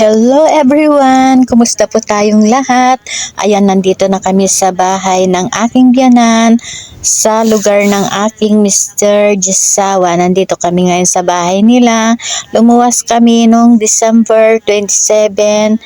Hello everyone! Kumusta po tayong lahat? Ayan, nandito na kami sa bahay ng aking biyanan sa lugar ng aking Mr. Jisawa. Nandito kami ngayon sa bahay nila. Lumuwas kami noong December 27,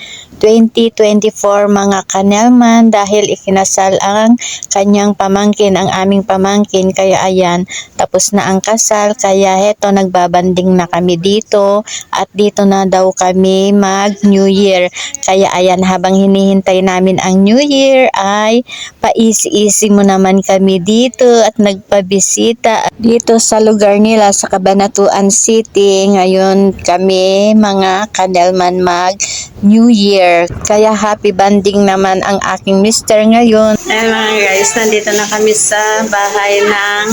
2024 mga kanelman dahil ikinasal ang kanyang pamangkin, ang aming pamangkin. Kaya ayan, tapos na ang kasal. Kaya heto, nagbabanding na kami dito at dito na daw kami mag New Year. Kaya ayan, habang hinihintay namin ang New Year ay paisi-isi mo naman kami dito at nagpabisita dito sa lugar nila sa Cabanatuan City. Ngayon kami mga kanelman mag New Year. Kaya happy banding naman ang aking mister ngayon. Ayan mga guys, nandito na kami sa bahay ng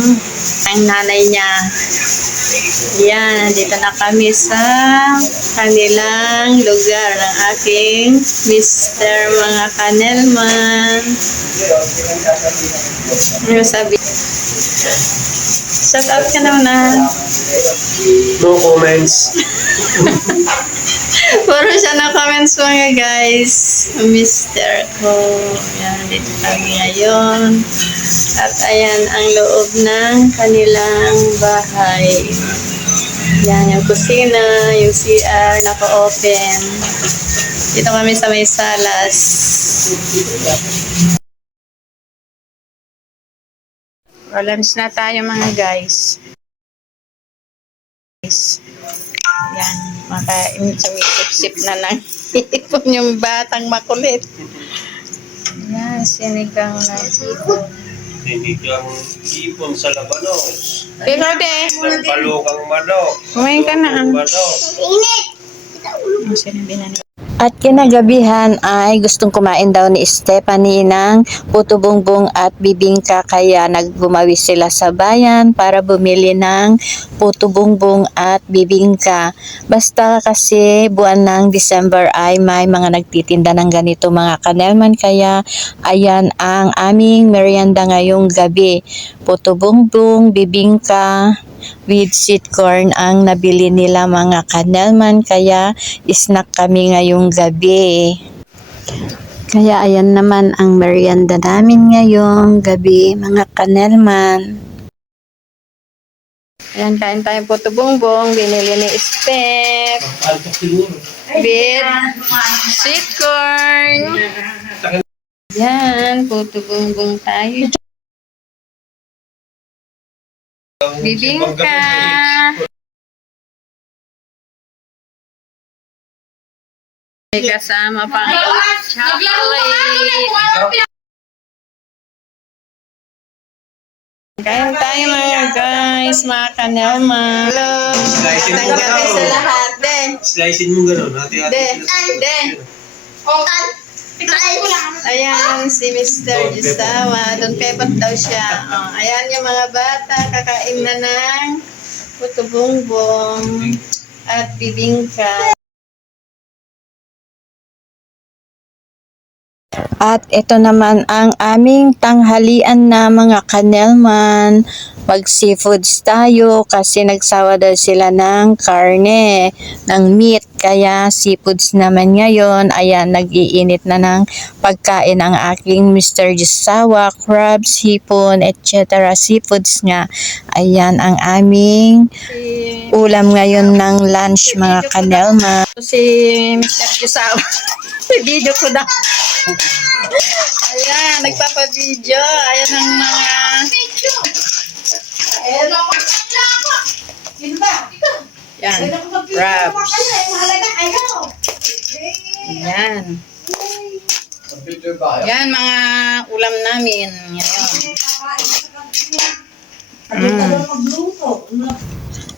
ang nanay niya. Yan, nandito na kami sa kanilang lugar ng aking mister mga kanelman. Ano sabi? Shout out ka naman na. No comments. Puro siya na comments mga guys. Mister ko. Yan, dito kami ngayon. At ayan ang loob ng kanilang bahay. Yan, yung kusina, yung CR, naka-open. Dito kami sa may salas. Lunch na tayo mga guys. Yan, sumisip-sip na lang. Ipon yung batang makulit. Yan, sinigang na ipon. Sinigang ipon sa labanos. Pero de, Palukang manok. kumain ka na. Manok. Ang sinabi na niya. At kinagabihan ay gustong kumain daw ni Stephanie ng puto bumbong at bibingka, kaya nagbumawi sila sa bayan para bumili ng puto bumbong at bibingka. Basta kasi buwan ng December ay may mga nagtitinda ng ganito mga kanelman, kaya ayan ang aming merienda ngayong gabi. Puto bumbong, bibingka with sweet corn ang nabili nila mga kanelman, kaya snack kami ngayong gabi. Kaya ayan naman ang merienda namin ngayong gabi mga kanelman. Ayan, kain tayo puto bumbong, binili ni Steph with sweet corn. Yan, puto bumbong tayo. Bibingka. May kasama pang chocolate. Kain tayo mga guys, mga kanelman. Hello. Magandang gabi sa lahat. Slicein mo gano'n. Hati-hati. Ayan, si Mr. Jisawa. Doon pepot daw siya. Oh, ayan yung mga bata. Kakain na ng puto bumbong at bibingka. At ito naman ang aming tanghalian na mga kanelman. Mag-seafoods tayo kasi nagsawa daw sila ng karne, ng meat. Kaya seafoods naman ngayon. Ayan, nag-iinit na ng pagkain ang aking Mr. Jisawa, crabs, hipon, etc. Seafoods nga. Ayan ang aming ulam ngayon ng lunch mga kanelman. Si Mr. Jisawa. Video ko daw. Ayan, nagpapa-video. Ayan ang mga... Yan, crabs. Yan. Yan, mga ulam namin ngayon.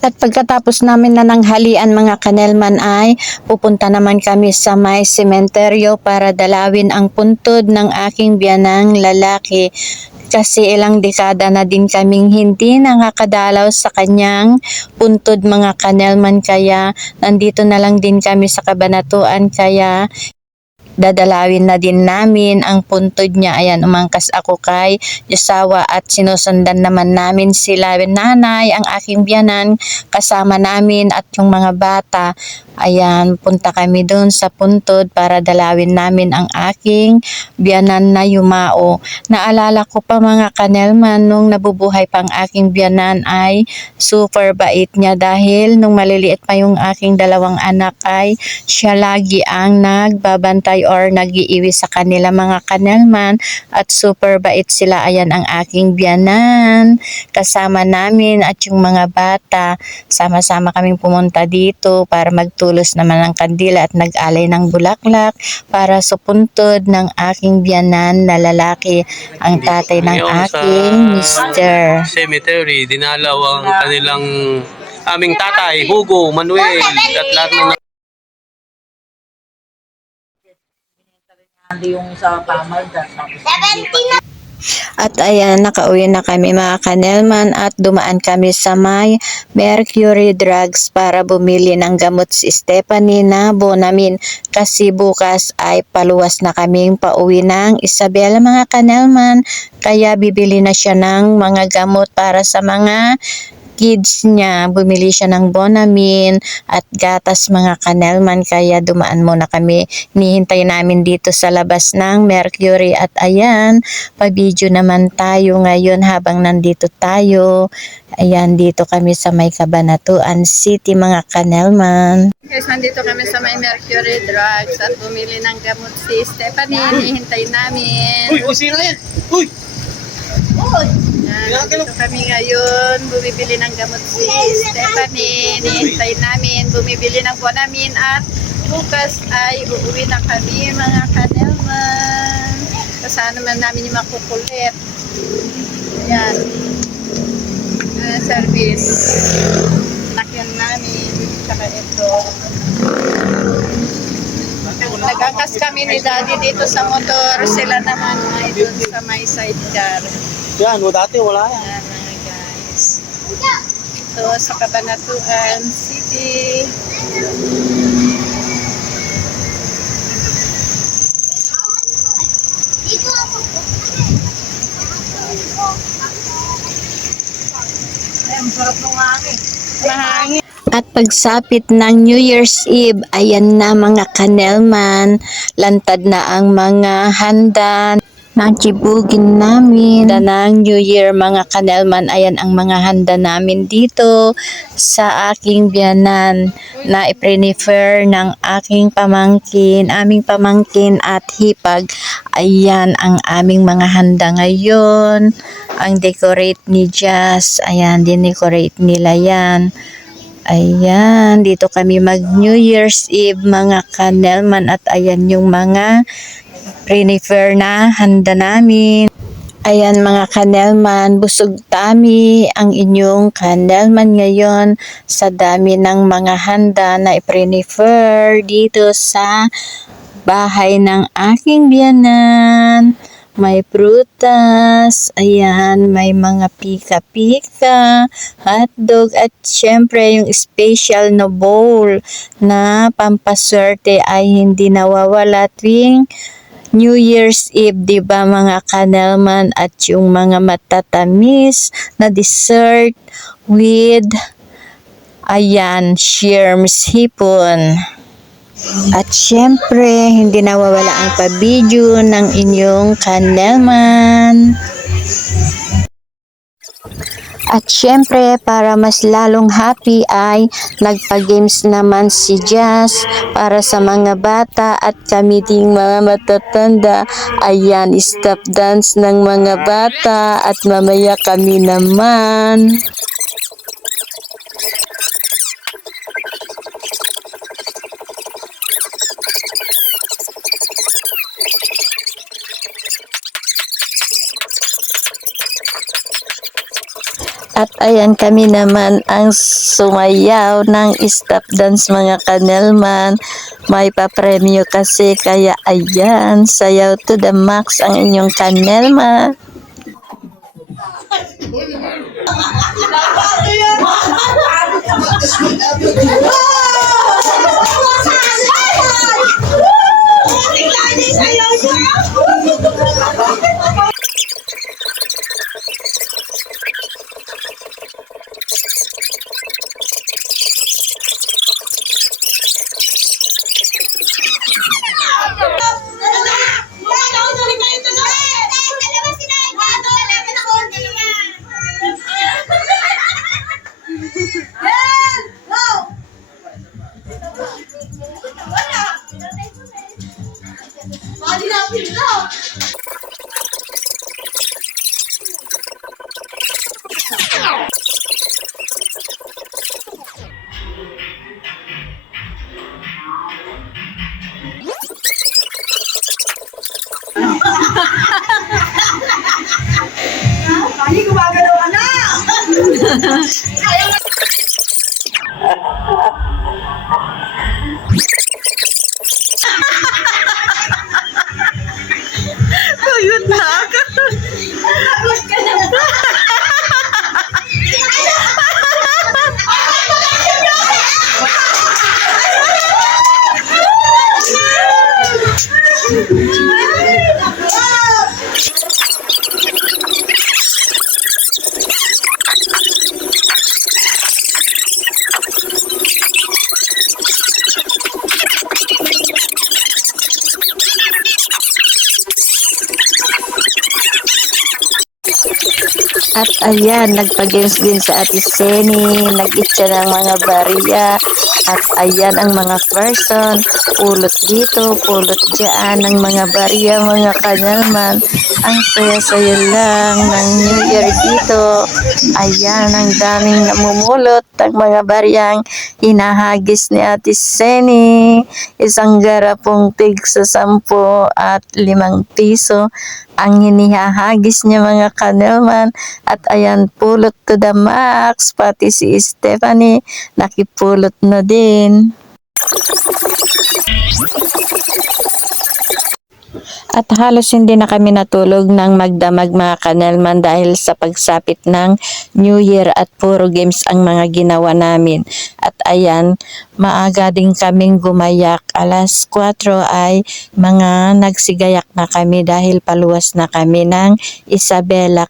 At pagkatapos namin na nanghalian mga kanelman ay pupunta naman kami sa may sementeryo para dalawin ang puntod ng aking biyanang lalaki. Kasi ilang dekada na din kaming hindi nakakadalaw sa kanyang puntod mga kanelman, kaya nandito na lang din kami sa Cabanatuan, kaya dadalawin na din namin ang puntod niya. Ayan, umangkas ako kay Jisawa at sinusundan naman namin sila nanay, ang aking biyanan, kasama namin at yung mga bata. Ayan, punta kami doon sa Puntod para dalawin namin ang aking biyanan na yumao. Naalala ko pa mga kanelman, nung nabubuhay pang aking biyanan ay super bait niya dahil nung maliliit pa yung aking dalawang anak ay siya lagi ang nagbabantay or nag-iiwi sa kanila mga kanelman at super bait sila. Ayan ang aking biyanan, kasama namin at yung mga bata. Sama-sama kaming pumunta dito para magtulos naman ng kandila at nag-alay ng bulaklak para sa puntod ng aking biyanan na lalaki, ang tatay ng Ngayon aking mister. cemetery, dinalaw ang kanilang aming tatay, Hugo, Manuel, at lahat ng yung sa pamaldas. At ayan, nakauwi na kami mga kanelman at dumaan kami sa may Mercury Drugs para bumili ng gamot si Stephanie na Bonamin kasi bukas ay paluwas na kaming pauwi ng Isabela mga kanelman, kaya bibili na siya ng mga gamot para sa mga kids niya. Bumili siya ng Bonamin at gatas mga kanelman, kaya dumaan muna kami. Nihintay namin dito sa labas ng Mercury at ayan, pa-video naman tayo ngayon habang nandito tayo. Ayan, dito kami sa may Cabanatuan City mga kanelman. Guys, nandito kami sa may Mercury Drugs at bumili ng gamot si Stephanie. Hihintay namin. Uy, sino yan? Uy! Yan, nandito kami ngayon. Bumibili ng gamot si Stephanie. Hihintay namin. Bumibili ng Bonamin at bukas ay uuwi na kami mga kanelman. Kasama naman namin yung makukulit. Ayan. Service. Nakyan namin. Tsaka ito. Nagangkas kami ni Daddy dito sa motor. Sila naman ay doon sa may sidecar. Yan, dati wala yan. Ayan mga guys. Ito sa Cabanatuan City. Mahangin. At pagsapit ng New Year's Eve, ayan na mga kanelman, lantad na ang mga handa ng chibugin namin. Handa ng New Year mga kanelman, ayan ang mga handa namin dito sa aking biyanan na iprenifer ng aking pamangkin, aming pamangkin at hipag. Ayan ang aming mga handa ngayon. Ang decorate ni Jazz, ayan, dinecorate nila yan. Ayan, dito kami mag New Year's Eve mga kanelman at ayan yung mga prenifer na handa namin. Ayan mga kanelman, busog tami ang inyong kanelman ngayon sa dami ng mga handa na iprenifer dito sa bahay ng aking biyanan. May prutas, ayan, may mga pika-pika, hotdog, at syempre yung special na bowl na pampaswerte ay hindi nawawala tuwing New Year's Eve, di ba mga kanelman, at yung mga matatamis na dessert with, ayan, shirms hipon. At syempre, hindi nawawala ang pa-video ng inyong kanelman. At syempre, para mas lalong happy ay nagpa-games naman si Jazz para sa mga bata at kami ding mga matatanda. Ayan, stop dance ng mga bata at mamaya kami naman. At ayan kami naman ang sumayaw ng stop dance mga kanelman. May papremyo kasi kaya ayan, sayaw to the max ang inyong kanelman. Pagod na ako. At ayan, nagpa-games din sa Ate Seni, nag-itcha ng mga barya. At ayan ang mga person, pulot dito, pulot dyan ng mga barya, mga kanyalman. Ang saya-saya lang ng New Year dito. Ayan, ang daming namumulot ng mga baryang hinahagis ni Ate Seni. Isang garapong tig sa 10 at 5 piso ang hinihahagis niya, mga kanelman. At ayan, pulot to the max, pati si Stephanie nakipulot na din. At halos hindi na kami natulog ng magdamag, mga kanelman, dahil sa pagsapit ng New Year at puro games ang mga ginawa namin. At ayan, maaga din kaming gumayak. Alas 4 ay mga nagsigayak na kami dahil paluwas na kami ng Isabela.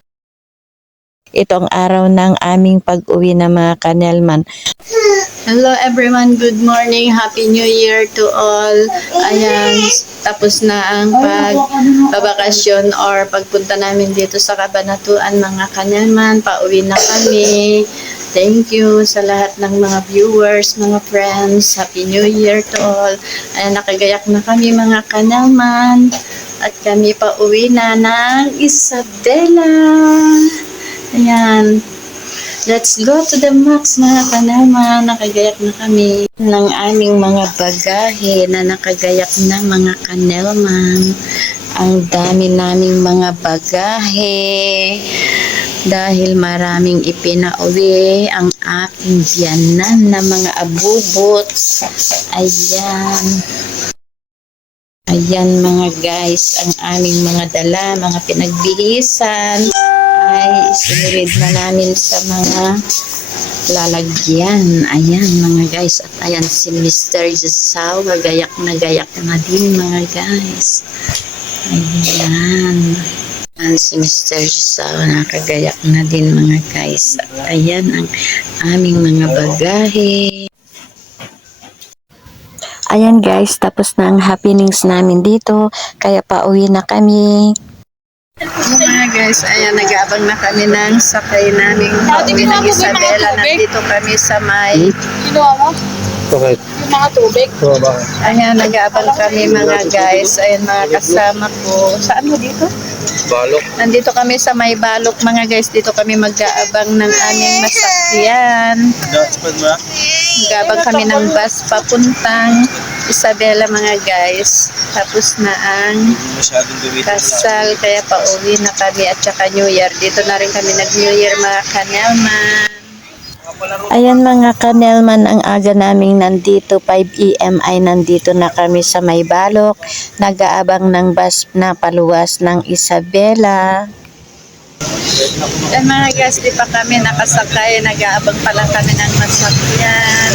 Itong araw ng aming pag-uwi na, mga kanelman. Hello everyone, good morning, Happy New Year to all. Ayan, tapos na ang pagbabakasyon or pagpunta namin dito sa Cabanatuan, mga kanelman. Pauwi na kami. Thank you sa lahat ng mga viewers, mga friends. Happy New Year to all. Ayan, nakagayak na kami, mga kanelman. At kami pauwi na ng Isabela. Ayan. Let's go to the max, mga kanelman. Nakagayak na kami ng aming mga bagahe na nakagayak na, mga kanelman. Ang dami naming mga bagahe dahil maraming ipinauwi ang aking biyanan na mga abubot. Ayan. Ayan, mga guys, ang aming mga dala, mga pinagbihisan ay isinurid na namin sa mga lalagyan. Ayan, mga guys. At ayan si Mr. Jisawa, gayak na din, mga guys. Ayan. Ayan si Mr. Jisawa, nakagayak na din, mga guys. At ayan ang aming mga bagahe. Ayan guys, tapos na ang happenings namin dito, kaya pauwi na kami. Mga guys, ayan, nag-aabang na kami ng sakay namin pauwi ng Isabela. Nandito kami sa may Bakit? Yung mga tubig. Oo, bakit? ayan, nag-aabang kami, mga guys. Ayan, mga kasama ko. Saan mo dito? Balok. Nandito kami sa may balok, mga guys. Dito kami mag-aabang ng aming masakyan. Mag-aabang kami ng bus papuntang Isabela, mga guys. Tapos na ang Masyadong gawin. kasal, kaya pauwi na kami at saka New Year. Dito na rin kami nag-New Year, mga kanelman. Ayan, mga kanelman, ang aga naming nandito, 5 AM ay nandito na kami sa may balok, nag-aabang ng bus na paluwas ng Isabela. Yan, mga guys, di pa kami nakasakay. Nag-aabang pa lang kami ng masakyan.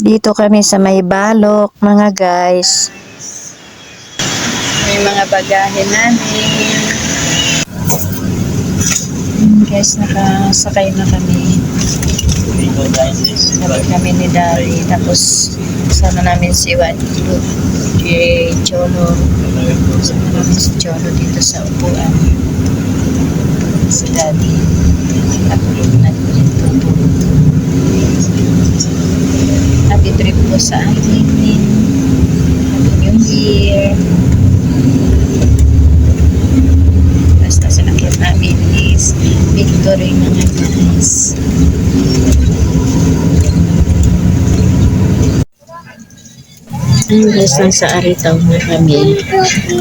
Dito kami sa may balok, mga guys. May mga bagahe namin. Guys, nakasakay na kami. Sabay kami ni Daddy. Tapos, sama namin si Cholo. Sama namin si Cholo dito sa upuan. Si Daddy. Nakatulog na dito. Happy trip po sa amin. Happy New Year. factory mga guys. Ayun guys, nasa Aritaw na kami.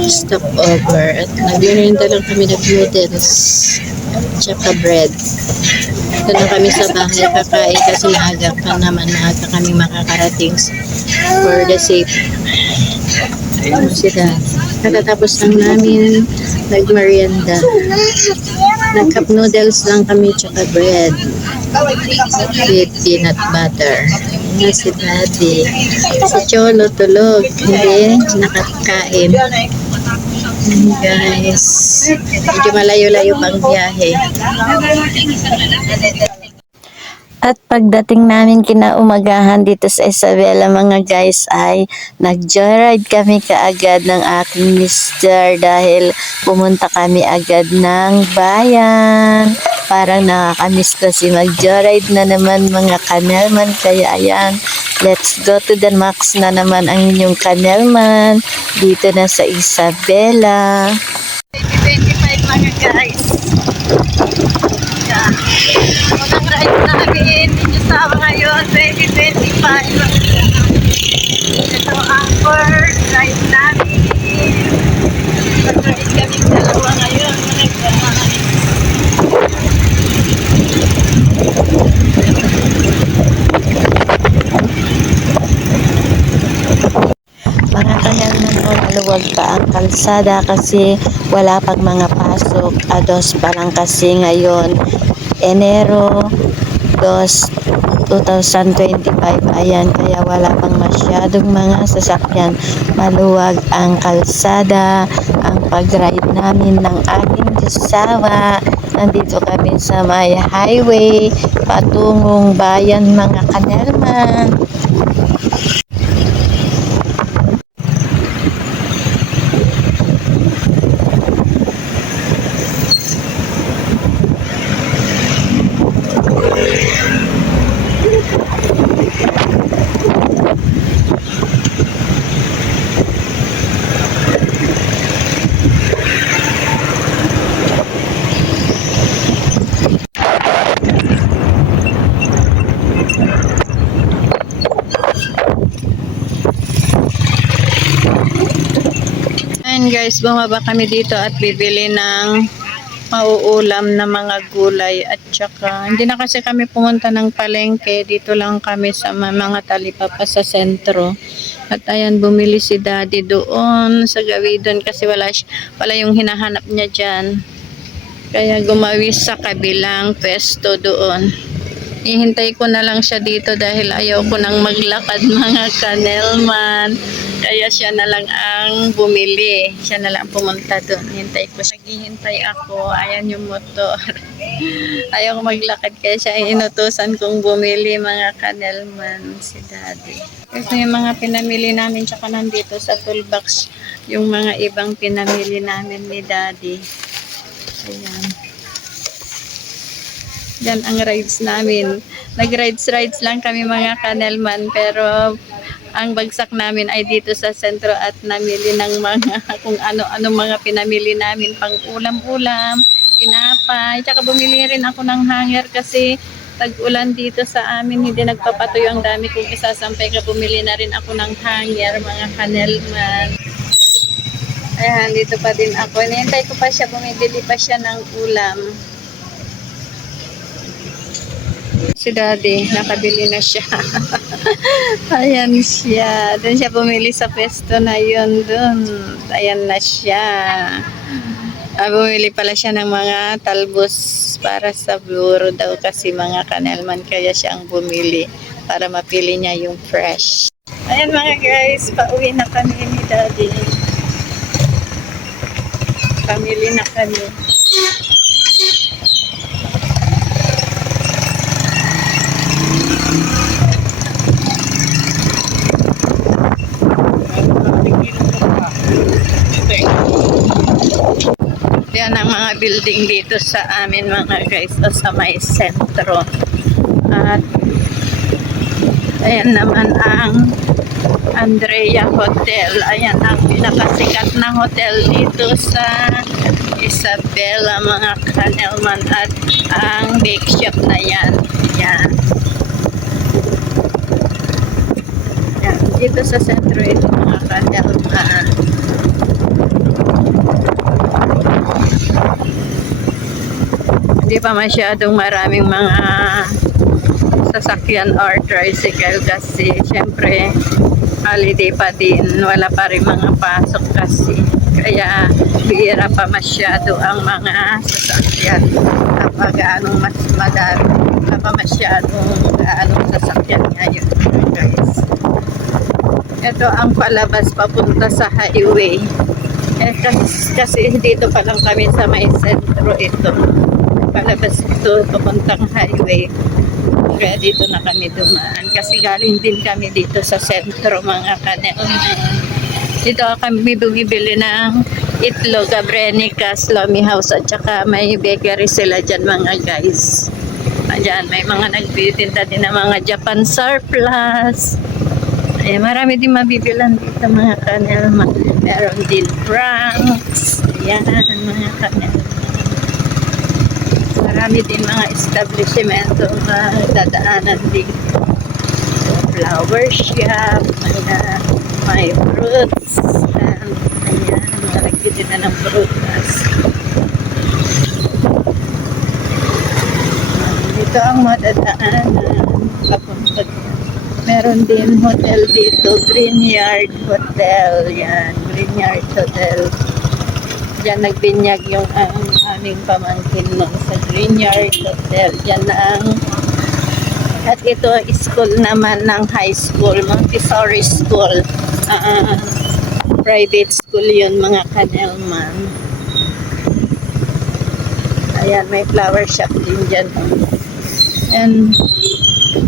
Stop over. At nagbirinda lang kami ng noodles. Tsaka bread. Ito na kami sa bahay kakain kasi maaga pa naman. Maaga kami makakarating for the safe. Ayun sila. Nakatapos lang namin nagmerienda. Nag-cup noodles lang kami tsaka bread. With peanut butter. Nga si Daddy. Si Cholo tulog. Hindi nakakain. Guys, medyo malayo-layo pang biyahe. At pagdating namin kinaumagahan dito sa Isabela mga guys ay nag-joyride kami kaagad ng aking mister dahil pumunta kami agad ng bayan. Parang nakakamiss kasi mag-joyride na naman mga kanelman. Kaya ayan, let's go to the max na naman ang inyong kanelman dito na sa Isabela. 25 mga guys. Unang ride namin dito sa ngayon, 2025. Ito ang first ride namin. Mag-ride kami dalawa ngayon, mga guys. Mga kanelman o maluwag pa ang kalsada kasi wala pang mga pasok. Ados pa lang kasi ngayon. Enero 2, 2025. Ayan, kaya wala pang masyadong mga sasakyan. Maluwag ang kalsada. Ang pag-ride namin ng aking Disawa. Nandito kami sa may highway patungong bayan mga kanelman. Ayan guys, bumaba kami dito at bibili ng mauulam na mga gulay at saka hindi na kasi kami pumunta ng palengke, dito lang kami sa mga talipapa sa sentro. At ayan, bumili si Daddy doon sa Gawidon kasi wala yung hinahanap niya dyan. Kaya gumawis sa kabilang pwesto doon. Ihintay ko na lang siya dito dahil ayaw ko nang maglakad mga kanelman. Kaya siya na lang ang bumili. Siya na lang pumunta doon. Hintay ko siya. Naghihintay ako. Ayan yung motor. Ayaw ko maglakad kaya siya inutusan kong bumili mga kanelman si Daddy. Kasi yung mga pinamili namin tsaka nandito sa toolbox yung mga ibang pinamili namin ni Daddy. Ayan. Yan ang rides namin. Nag-rides lang kami mga kanelman pero ang bagsak namin ay dito sa sentro at namili ng mga kung ano-ano mga pinamili namin pang ulam-ulam, tinapay. Tsaka bumili rin ako ng hanger kasi tag-ulan dito sa amin. Hindi nagpapatuyo ang dami kung isasampay ka. Bumili na rin ako ng hanger mga kanelman. Ayan, dito pa din ako. Hinihintay ko pa siya. Bumibili pa siya ng ulam. Si Daddy, nakabili na siya. Ayan siya. Doon siya bumili sa pesto na yun doon. Ayan na siya. Bumili pala siya ng mga talbos para sa buro daw kasi mga kanelman. Kaya siya ang bumili para mapili niya yung fresh. Ayan mga guys, pauwi na kami ni Daddy. Pamili na kami. Yan ang mga building dito sa amin mga guys o sa may sentro. At ayan naman ang Andrea Hotel. Ayan ang pinakasikat na hotel dito sa Isabela mga kanelman. At ang bake shop na yan. Yan. Yan. Dito sa sentro ito mga kanelman. Hindi pa masyadong maraming mga sasakyan or tricycle kasi syempre holiday pa din, wala pa rin mga pasok kasi kaya bihira pa masyado ang mga sasakyan kapag anong mas madami, wala pa masyadong anong sasakyan ngayon guys. Ito ang palabas papunta sa highway kasi dito pa lang kami sa may sentro ito, palabas ito papuntang highway. Kaya dito na kami dumaan kasi galing din kami dito sa sentro mga kanelman. Dito kami bumibili ng itlog, Abrenicas, Lomi House at saka may bakery sila dyan mga guys. Ayan, may mga nagtitinda din ng mga Japan surplus. Ayan, marami din mabibilan dito mga kanelman. Meron din Franks. Ayan mga kanelman. Marami din mga establishmento dadaanan dito. Flower shop, may fruits, ayan, mga nagtitinda ng prutas. Dito ang madadaanan papunta. Meron din hotel dito, Greenyard Hotel. Yan, Greenyard Hotel. Diyan nagbinyag yung aming pamangkin nun sa Greenyard Hotel. Diyan ang at ito school naman ng high school, Montessori school. Private school yun mga kanelman. Ayan, may flower shop din dyan. And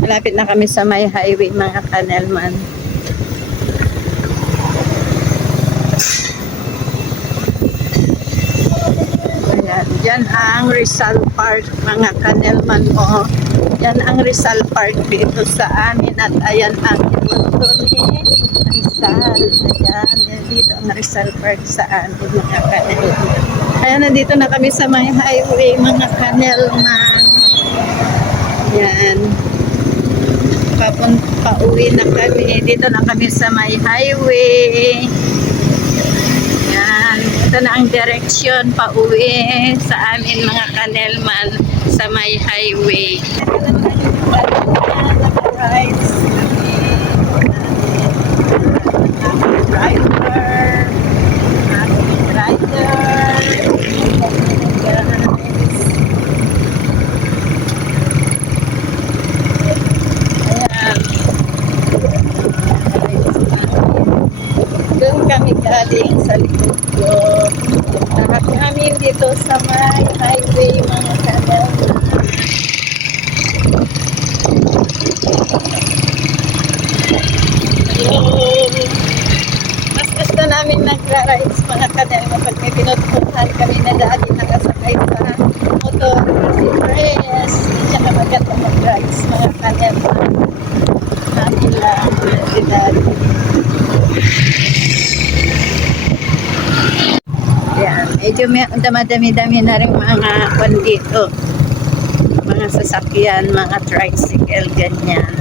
malapit na kami sa may highway mga kanelman. Yan ang Rizal Park mga kanelman mo. Yan ang Rizal Park dito sa amin at ayan ang punto ni Rizal. Ayan, yan dito ang Rizal Park sa amin mga kanelman. Ayan, nandito na kami sa may highway mga kanelman. Yan. Pauwi na kami. Dito na kami sa may highway. Yan. Ito na ang direksyon pauwi sa amin mga kanelman sa may highway. Rides kami. Driver. Doon kami galing sa likod ko. Lahat namin dito sa may highway mga kanelman. Mas gusto namin nagra-rides mga kanelman pag may pinutpuntahan kami na dati nakasakay sa motor kasi press. Tsaka maganda mag-rides mga kanelman. Namin lang si Daddy. Yan, medyo madami-dami na rin mga kwan dito. Mga sasakyan, mga tricycle, ganyan.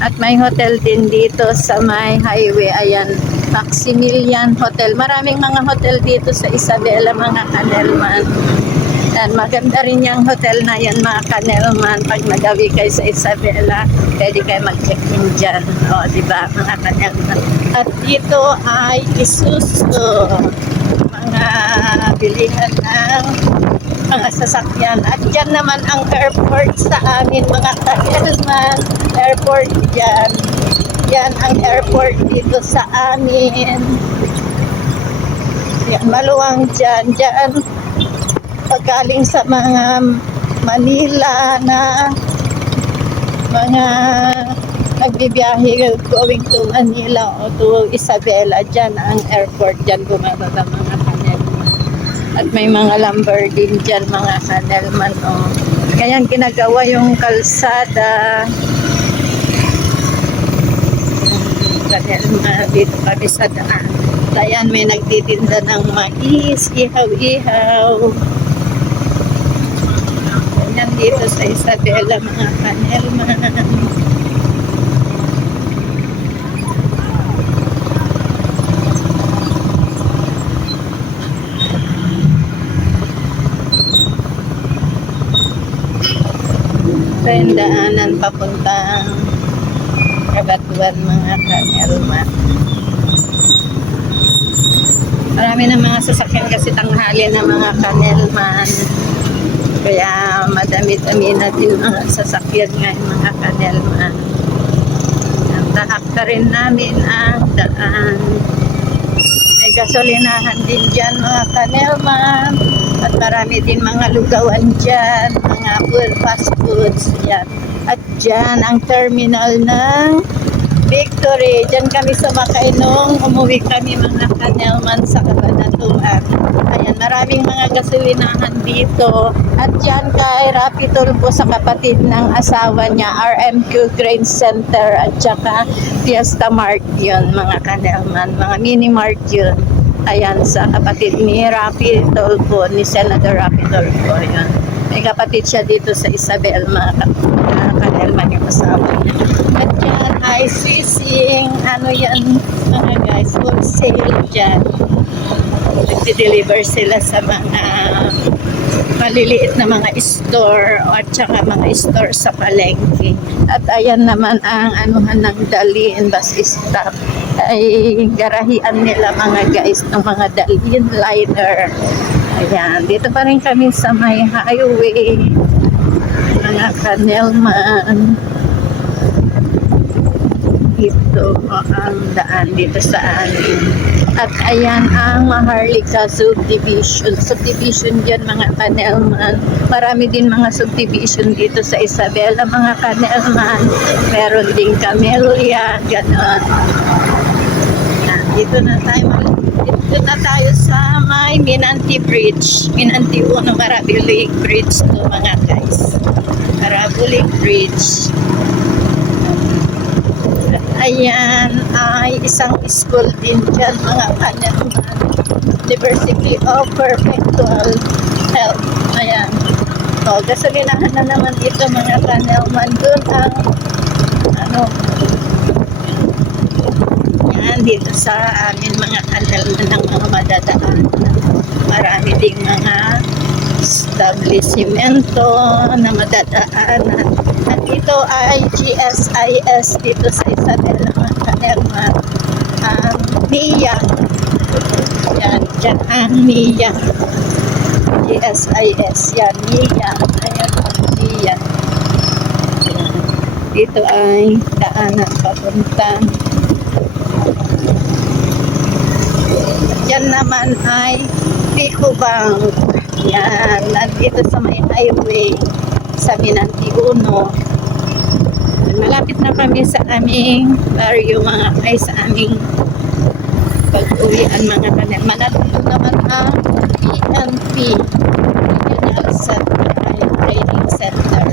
At may hotel din dito sa may highway. Ayan, Maximilian Hotel. Maraming mga hotel dito sa Isabela, mga kanelman. Yan, maganda rin yung hotel na yan, mga kanelman. Pag nagawi kayo sa Isabela, pwede kayo mag-check-in dyan. O, diba, mga kanelman. At dito ay Isuzu. Mga bilihan ng mga sasakyan. At dyan naman ang airport sa amin, mga kanelman. Airport dyan. Yan ang airport dito sa amin. Yan, maluwang dyan. Dyan, paggaling sa mga Manila na mga nagbibiyahe going to Manila o to Isabela, dyan ang airport, dyan bumababa mga kanelman. At may mga lumber din dyan mga kanelman. Ngayon ginagawa yung kalsada. Kanelman, dito kami sa daan. Ayan, may nagtitinda ng mais, ihaw-ihaw. dito sa Isabela, mga kanelman. Ito yung daanan papuntang Kabatuan, mga kanelman. Marami ng mga sasakyan kasi tanghali na mga kanelman. Kaya madami-dami na din mga sasakyan ngayon, mga kanelman. Ang tahak na rin namin ang daan. May gasolinahan din dyan, mga kanelman. At marami din mga lugawan dyan, mga fast foods yan. At dyan ang terminal ng Victory. Dyan kami sumakay nung umuwi kami, mga kanelman, sa Cabanatuan. Ayan, maraming mga gasolinahan dito. At dyan kay Rapitol po sa kapatid ng asawa niya, RMQ Grain Center at saka Fiesta Mart yun, mga kanelman. Mga mini mart yun. Ayan, sa kapatid ni Rapitol po, ni Senator Rapitol po. Ayan. May kapatid siya dito sa Isabel, mga kanelman yung asawa niya. At dyan ay sising, ano yan mga guys, wholesale dyan. Nagdi-deliver sila sa mga maliliit na mga store at saka mga store sa palengke. At ayan naman ang anuhan ng Dalin bus stop, ay garahian nila mga guys ng mga Dalin liner. Ayan, dito pa rin kami sa may highway, mga kanelman. Ito ang daan dito sa amin. At ayan ang Maharlika Subdivision. Subdivision dyan, mga kanelman. Marami din mga subdivision dito sa Isabela, mga kanelman. Meron din Camellia, gano'n. Dito na tayo sa may Minanti Bridge. Minanti Uno Marabulig Bridge to, mga guys. Marabulig Bridge. At ayan ay isang school din dyan, mga kanelman. University of Perpetual Health. Ayan. O, gasolinahan na naman dito, mga kanelman. Doon ang dito sa amin, mga kanelman, ng mga madadaan. Marami ding mga establishmento na madadaanan. At ito ay GSIS dito sa Isabela, mga kanelman. NIA. Yan, dyan ang NIA. GSIS. Yan, NIA. Ayan, NIA. Dito ay daanan papunta. Yan naman ay Pico Bank. Yan, nandito sa may highway sa Minanti Uno. Malapit na kami sa aming barrio, mga ay sa aming pag-uwian, mga kanelman. At ito naman ang PNP, Regional Training Center.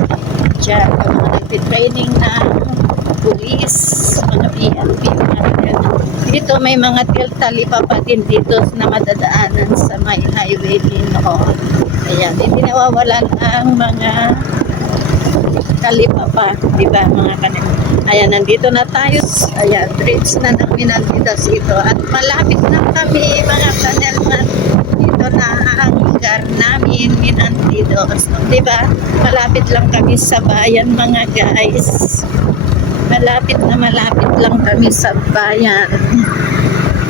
Diyan, mga nagtitraining ng police, mga PNP, mga kanelman. Dito may mga talipapa din dito na madadaanan sa may highway din. Ayan, hindi nawawalan ang mga talipapa, di ba, mga kanelman? Ayan, nandito na tayo. Ayan, bridge na ng Minantidos ito. At malapit na kami, mga kanelman. Dito na ang lugar namin, Minantidos. Di ba? Malapit lang kami sa bayan, mga guys. Malapit lang kami sa bayan.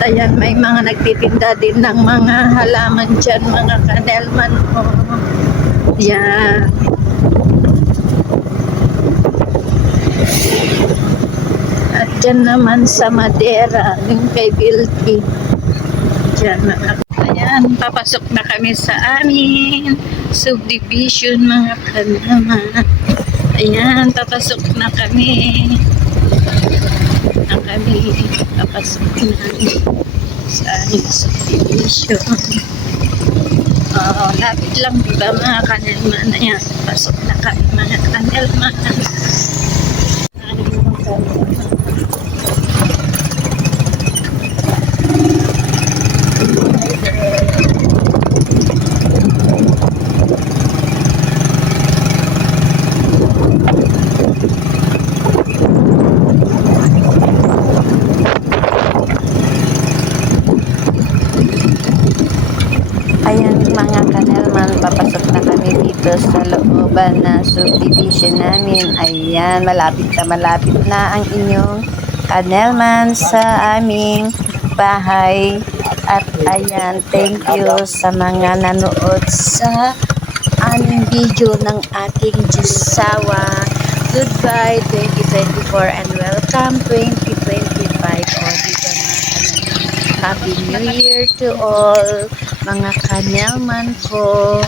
Ayan, may mga nagtitinda din ng mga halaman dyan, mga kanelman. Yan. At dyan naman sa Madera, yung kay Bilky. Dyan, mga. Ayan, papasok na kami sa amin subdivision, mga kanelman. Ayan, papasok na kami. Papasok na sa aming subdivision. Lapit lang, diba, mga kanelman? Ayan, pasok na kami, mga kanelman. naman, papasok na kami dito sa looban na subdivision namin. Ayan, malapit na ang inyong Kanelman sa aming bahay. At ayan, thank you sa mga nanood sa aming video ng aking Jusawa. Goodbye 2024 and welcome 2025. O, dito na Happy New Year to all mga Kanelman ko.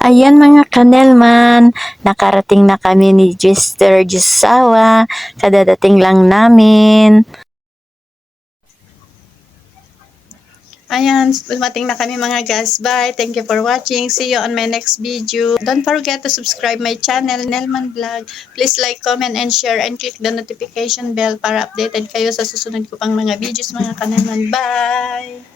Ayan mga Kanelman, nakarating na kami ni Mr. Jusawa, kadadating lang namin. Ayan, dumating na kami mga guys. Bye. Thank you for watching. See you on my next video. Don't forget to subscribe my channel, Nelman Vlog. Please like, comment, and share, and click the notification bell para updated kayo sa susunod ko pang mga videos mga Kanelman. Bye!